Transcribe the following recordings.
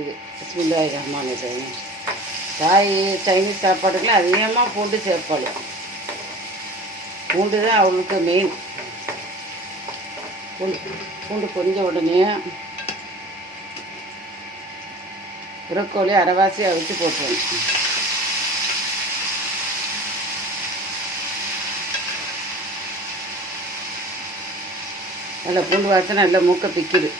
இது பிஸ்மில்லாஹிர் ரஹ்மானிர் ரஹீம். தாய் சைனீஸ் சாப்பாட்டுக்குலாம் அதிகமாக பூண்டு சேர்ப்பாள். பூண்டு தான் அவளுக்கு மெயின். பூண்டு பொரிஞ்ச உடனே புறக்கோழி அரைவாசி அவிச்சு போட்டுருவோம். அதில் பூண்டு வாசனை நல்லா மூக்க பிக்குது.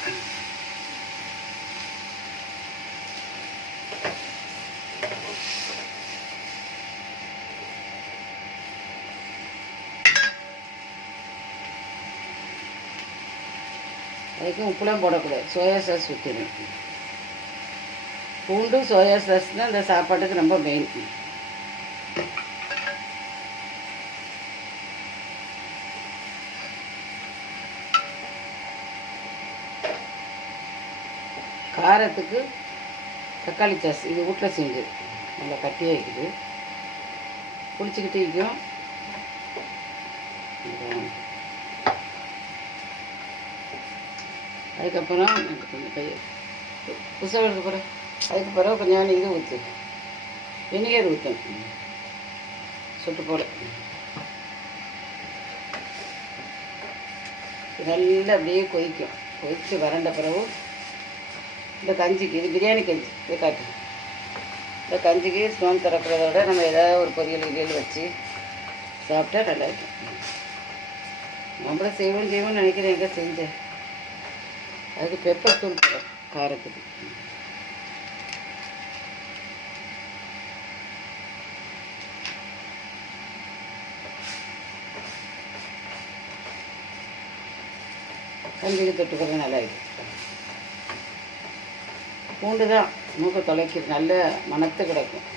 அதுக்கும் உப்புலாம் போடக்கூடாது, சோயா சாஸ் ஊற்றிடும். பூண்டு சோயா சாஸ் தான் இந்த சாப்பாட்டுக்கு ரொம்ப மெயின். காரத்துக்கு தக்காளி சாஸ் இது வீட்டில் செஞ்சது, நல்லா கட்டியாக இருக்குது, பிடிச்சிக்கிட்டு இருக்கும். அதுக்கப்புறம் கொஞ்சம் புதுசாக போகிறேன். அதுக்கு பிறகு கொஞ்சம் இது ஊற்று, வினிகர் ஊற்றணும், சுட்டு போல நல்லா அப்படியே கொதித்து வறண்ட பிறகு இந்த கஞ்சிக்கு, இது பிரியாணி கஞ்சி, இதை காட்டு. இந்த கஞ்சிக்கு ஸ்டோன் திறக்கிறத விட நம்ம ஏதாவது ஒரு பொரியல் வச்சு சாப்பிட்டா நல்லா இருக்கும். நம்மள செய்வோம்னு நினைக்கிறேன், எங்கே செஞ்சேன். அதுக்கு பெப்பர் தூள் போடும் காரத்துக்கு. கஞ்சிக்கு தொட்டுக்கிறது நல்லா இருக்கும். பூண்டு தான் மூக்க தொலைக்கிறது, நல்ல மணத்து கிடக்கும்.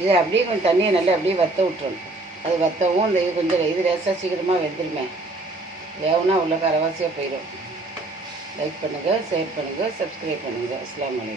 இதை அப்படியே கொஞ்சம் தண்ணியை நல்லா அப்படியே வற்ற விட்டுறணும். அது வற்றவும் இந்த இது கொஞ்சம் இது லேசாக சீக்கிரமாக வெந்துருமே. வேவுனா உள்ள அரைவாசியாக போயிடும். லைக் பண்ணுங்கள், ஷேர் பண்ணுங்கள், சப்ஸ்கிரைப் பண்ணுங்கள். அஸ்ஸலாமு அலைக்கும்.